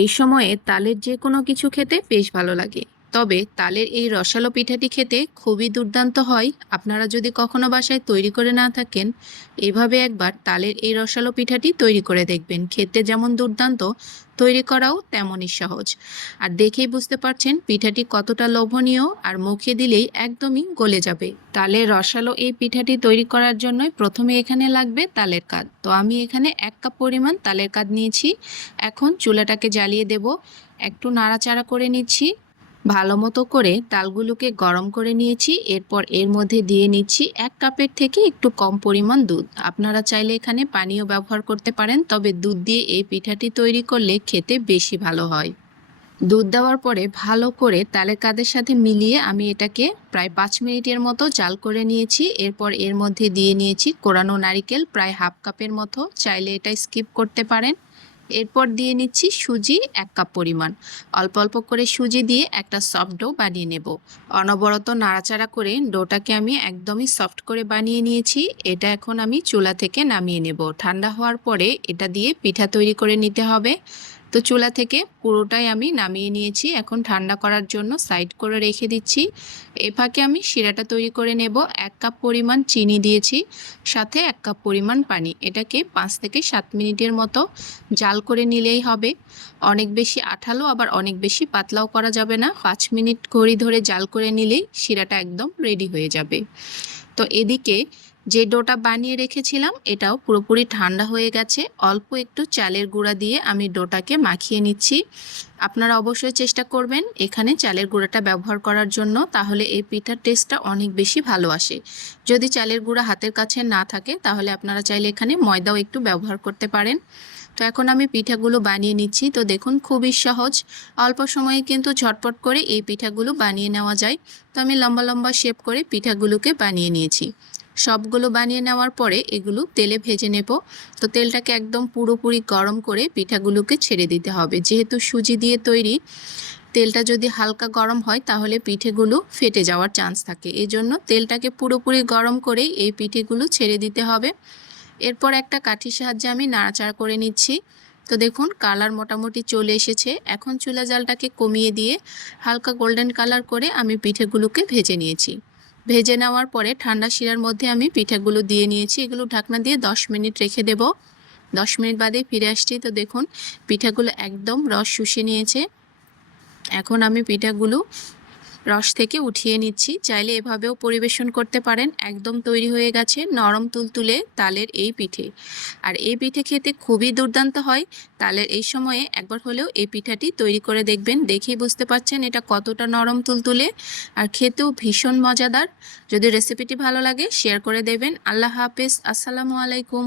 এই সময়ে তালের যে কোনো কিছু খেতে বেশ ভালো লাগে। তবে তালের এই রসালো পিঠাটি খেতে খুবই দুর্দান্ত হয়। আপনারা যদি কখনো বাসায় তৈরি করে না থাকেন, এভাবে একবার তালের এই রসালো পিঠাটি তৈরি করে দেখবেন। খেতে যেমন দুর্দান্ত, তৈরি করাও তেমনই সহজ। আর দেখেই বুঝতে পারছেন পিঠাটি কতটা লোভনীয়, আর মুখে দিলেই একদমই গলে যাবে। তালের রসালো এই পিঠাটি তৈরি করার জন্যই প্রথমে এখানে লাগবে তালের কাদ। তো আমি এখানে 1 কাপ পরিমাণ তালের কাদ নিয়েছি। এখন চুলাটাকে জ্বালিয়ে দেব, একটু নাড়াচাড়া করে নিচ্ছি। ভালো মতো করে তালগুলোকে গরম করে নিয়েছি। এরপর এর মধ্যে দিয়ে নিচ্ছি 1 কাপের থেকে একটু কম পরিমাণ দুধ। আপনারা চাইলে এখানে পানিও ব্যবহার করতে পারেন, তবে দুধ দিয়ে এই পিঠাটি তৈরি করলে খেতে বেশি ভালো হয়। দুধ দেওয়ার পরে ভালো করে তালের কাদের সাথে মিলিয়ে আমি এটাকে প্রায় 5 মিনিটের মতো জাল করে নিয়েছি। এরপর এর মধ্যে দিয়ে নিয়েছি কোরানো নারিকেল প্রায় হাফ কাপের মতো, চাইলে এটা স্কিপ করতে পারেন। এরপর দিয়ে নিচ্ছি সুজি 1 কাপ পরিমাণ। অল্প অল্প করে সুজি দিয়ে একটা সফট ডো বানিয়ে নেব। অনবরত নাড়াচাড়া করে ডোটাকে আমি একদমই সফট করে বানিয়ে নিয়েছি। এটা এখন আমি চুলা থেকে নামিয়ে নেব। ঠান্ডা হওয়ার পরে এটা দিয়ে পিঠা তৈরি করে নিতে হবে। তো চুলা থেকে পুরোটাই আমি নামিয়ে নিয়েছি। এখন ঠান্ডা করার জন্য সাইড করে রেখে দিচ্ছি। এ ফাঁকে আমি শিরাটা তৈরি করে নেব। 1 কাপ পরিমাণ চিনি দিয়েছি, সাথে 1 কাপ পরিমাণ পানি। এটাকে 5 থেকে 7 মিনিটের মতো জাল করে নিলেই হবে। অনেক বেশি আঠালো আবার অনেক বেশি পাতলাও করা যাবে না। 5 মিনিট ঘড়ি ধরে জাল করে নিলেই শিরাটা একদম রেডি হয়ে যাবে। তো এদিকে যে ডোটা বানিয়ে রেখেছিলাম এটাও পুরোপুরি ঠান্ডা হয়ে গেছে। অল্প একটু চালের গুঁড়া দিয়ে আমি ডোটাকে মাখিয়ে নিচ্ছি। আপনারা অবশ্যই চেষ্টা করবেন এখানে চালের গুঁড়াটা ব্যবহার করার জন্য, তাহলে এই পিঠার টেস্টটা অনেক বেশি ভালো আসে। যদি চালের গুঁড়া হাতের কাছে না থাকে তাহলে আপনারা চাইলে এখানে ময়দাও একটু ব্যবহার করতে পারেন। তো এখন আমি পিঠাগুলো বানিয়ে নিচ্ছি। তো দেখুন খুবই সহজ, অল্প সময়ে কিন্তু ঝটপট করে এই পিঠাগুলো বানিয়ে নেওয়া যায়। তো আমি লম্বা লম্বা শেপ করে পিঠাগুলোকে বানিয়ে নিয়েছি। সবগুলো বানিয়ে নেওয়ার পরে এগুলো তেলে ভেজে নেব। তো তেলটাকে একদম পুরোপুরি গরম করে পিঠাগুলোকে ছেড়ে দিতে হবে। যেহেতু সুজি দিয়ে তৈরি, তেলটা যদি হালকা গরম হয় তাহলে পিঠেগুলো ফেটে যাওয়ার চান্স থাকে। এই জন্য তেলটাকে পুরোপুরি গরম করে এই পিঠেগুলো ছেড়ে দিতে হবে। এরপর একটা কাঠির সাহায্যে আমি নাড়াচাড়া করে নিচ্ছি। তো দেখুন কালার মোটামুটি চলে এসেছে। এখন চুলা জালটাকে কমিয়ে দিয়ে হালকা গোল্ডেন কালার করে আমি পিঠেগুলোকে ভেজে নিয়েছি। ভেজে নেওয়ার পরে ঠান্ডা শিরার মধ্যে আমি পিঠাগুলো দিয়ে নিয়েছি। এগুলো ঢাকনা দিয়ে 10 মিনিট রেখে দেব। 10 মিনিট বাদে ফিরে আসছি। তো দেখুন পিঠাগুলো একদম রস শুষে নিয়েছে। এখন আমি পিঠাগুলো রস থেকে উঠিয়ে নিচ্ছি। চাইলে এভাবেও পরিবেশন করতে পারেন। একদম তৈরি হয়ে গেছে নরম তুলতুলে তালের এই পিঠে। আর এই পিঠে খেতে খুবই দুর্দান্ত হয়। তালের এই সময়ে একবার হলেও এই পিঠাটি তৈরি করে দেখবেন। দেখেই বুঝতে পারছেন এটা কতটা নরম তুলতুলে, আর খেতেও ভীষণ মজাদার। যদি রেসিপিটি ভালো লাগে শেয়ার করে দেবেন। আল্লাহ হাফেজ, আসসালামু আলাইকুম।